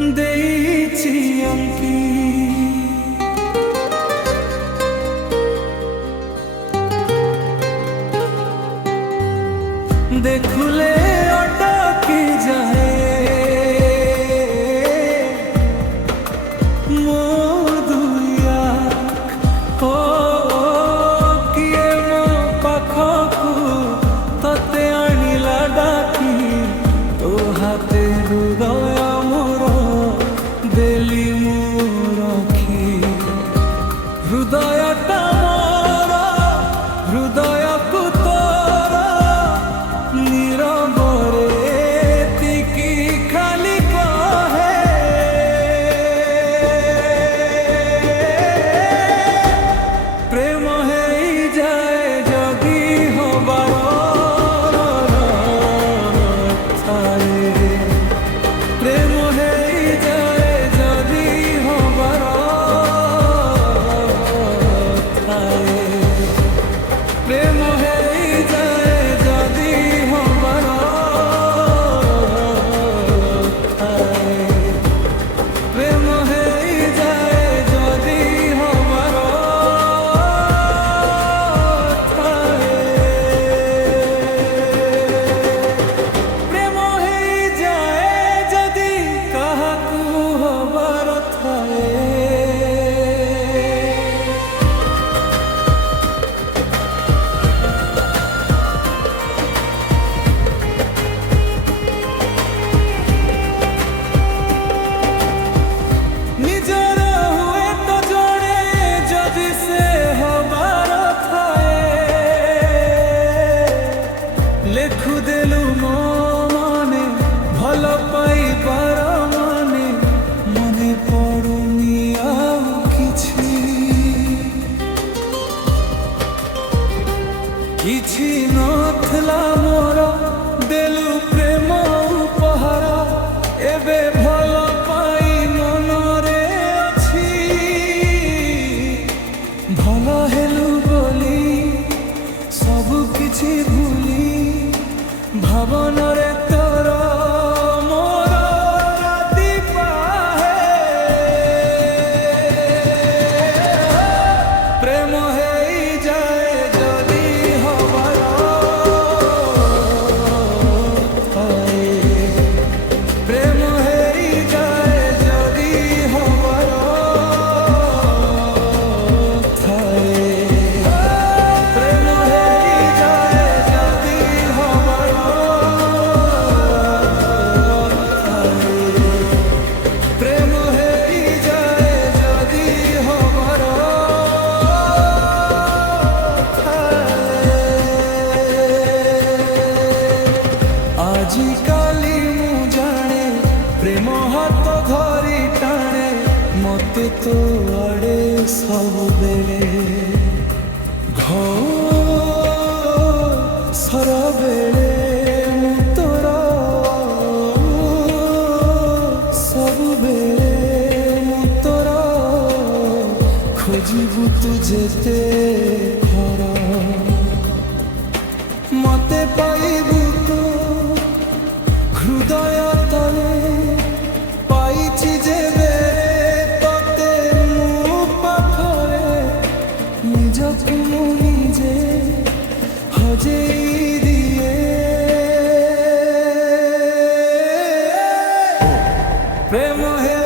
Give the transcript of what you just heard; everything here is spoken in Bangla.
ଦେଇଛି ଅଙ୍କି। ଦେଖୁଲେ ଅଟକି ଯାଏ ମୋ ଦୁଇ ଆଖ। କିଏ ମୋ ପାଖକୁ ତତେ ଆଣିଲା ଡାକି, ତୋ ହାତେ ହୃଦୟ ମୋର ଦେଲି ମୁଁ ରଖି। ହୃଦୟଟା ମୋର ହୃଦୟକୁ ତୋର নীরবরে তিকি খালি কহে। প্রেম হেই যায় যদি হবার থাকে। প্রেম হেই যায় যদি হবার থাকে। প্রেম হেই যায় যদি হবার থাকে। প্রেম হেই যায় যদি হবার থাকে। প্রেম হেই যায় যদি কাহাকু হবার থাকে। ନିଜର ହୁଏ ତ ଜଣେ ଯଦି ସେ ହବାର ଥାଏ। ଲେଖୁଦେଲୁ ମୋ ମନେ ଭଲ ପାଇବାର ମାନେ, ମନେ ପଡୁନି ଆଉ କିଛି। କିଛି ନଥିଲା ମୋର ଦେଲୁ ପ୍ରେମ ଉପହାର। ଏବେ ଭଲ ପାଇ ମନରେ ଅଛି। ଭଲ ହେଲୁ ବୋଲି ସବୁ କିଛି ଭୁଲି, ଭାବନରେ ତୋର ମୋର ରାତି ପାହେ। ପ୍ରେମ ହେଇ যায় যদি হবার থাকে। প্রেম হেই যায় যদি হবার থাকে। প্রেম হেই যায় যদি হবার থাকে। প্রেম হেই যায় যদি হবার থাকে। আজিকালি ମୁଁ ଜାଣେ ପ୍ରେମ ହାତ ଧରି ଟାଣେ ମତେ ତୋ ଆଡ଼େ ସବୁବେଳେ। ଘୋଷର ବେଳେ ମୁଁ ତୋର ସବୁବେଳେ ମୁଁ ତୋର। ଖୋଜିବୁ ତୁ ଯେତେ ଖର ମତେ ପାଇବୁ ତୁ ହୃଦୟ ତଳେ। ପାଇଛି ଯେବେ ତତେ ମୁଁ ପାଖରେ, ନିଜକୁ ମୁଁ ନିଜେ ହଜେଇ ଦିଏ। ପ୍ରେମ ହେ